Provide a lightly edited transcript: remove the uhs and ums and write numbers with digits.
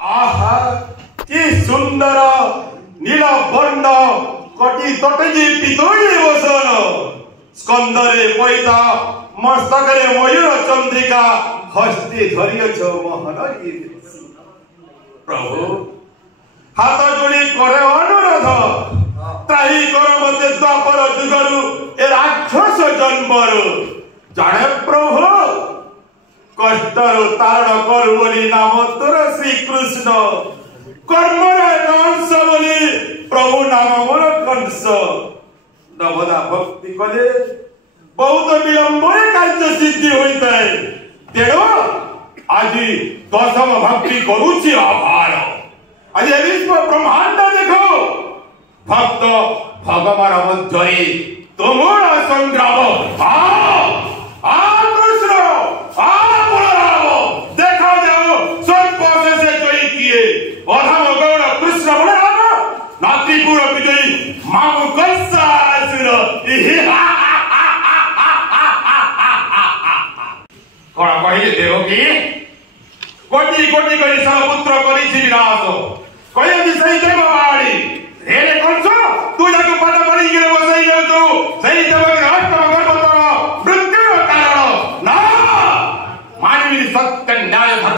आहा कि सुंदर नील वर्ण कटी तटजी पितोई वसन स्कंदरे पैता मस्तकरे मयूर चंद्रिका हस्ते धरियछ महनगी प्रभु हाथ जोड़ी करे अनुरोध त्राही कर मते द्वापर जुगरु ए राक्षस जन्मरु जाने प्रभु कष्टर तारण करु बोली नाम तोर श्री कृष्ण कर्मर एक अंश बोली प्रभु नाम मोर कंस नवदा भक्ति कले बहुत विलंबरे कार्य सिद्धि होता है तेणु आज दशम भक्ति करुची आभार आज विश्व ब्रह्मांड देखो भक्त भगवान मध्य तुमर संग्राम आ कृष्ण आ बलराम देखा जाओ स्वर्ग से जयी किए अधम गौड़ कृष्ण बलराम नातीपुर विजयी मामु कंसासुर कौन कहिले देवकी कोटि कोटि करी पुत्र करी विनाश कहे सही देव बाड़ी हेले कंस तू जाके पद पड़ी गिरे